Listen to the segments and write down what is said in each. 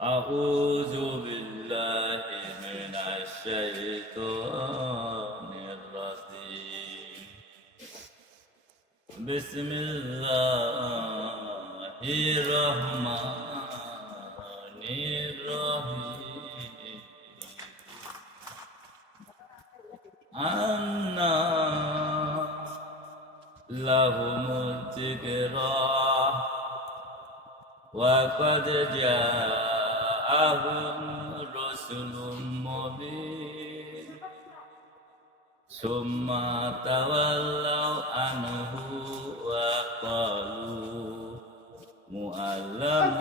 أعوذ بالله من الشيطان الرجيم بسم الله الرحمن الرحيم أنا لهم الذكرى وقد جاءهم رسل مبين ثم تولوا عنه وقالوا معلم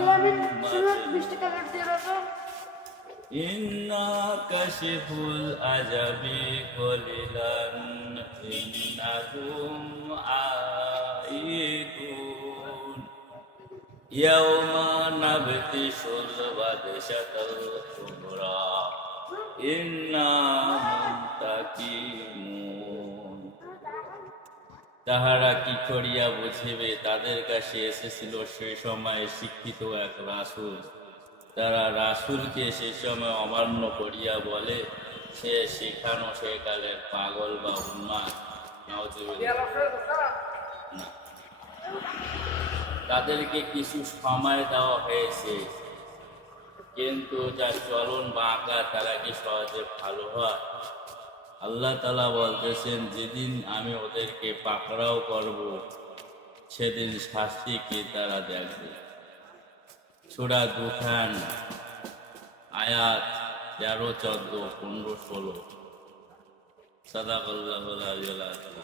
إنا كشف العذاب قليلا إنهم عائدون يوم نبطش البطشة الكبرى إنا منتقمون তাহারা কি করিয়া বুঝিবে? তাদের কাছে এসেছিল সে সময় শিক্ষিত এক রাসূল। তারা রাসূলকে সে সময় অমান্য করিয়া বলে, সে শিখানো সে কালের পাগল বা উন্মাদ। না, তাদেরকে কিছু সময় দেওয়া হয়েছে, কিন্তু যার চলন বাঁকা তারা কি সহজে ভালো হয়? আল্লাহ তাআলা বলতেছেন, যেদিন আমি ওদেরকে পাকড়াও করব সেদিন শাস্তি কি তারা দেখবে। সূরা দুখান আয়াত 13, 14, 15, 16। সাদাকাল্লাহুল আলিয়্যুল আযীম।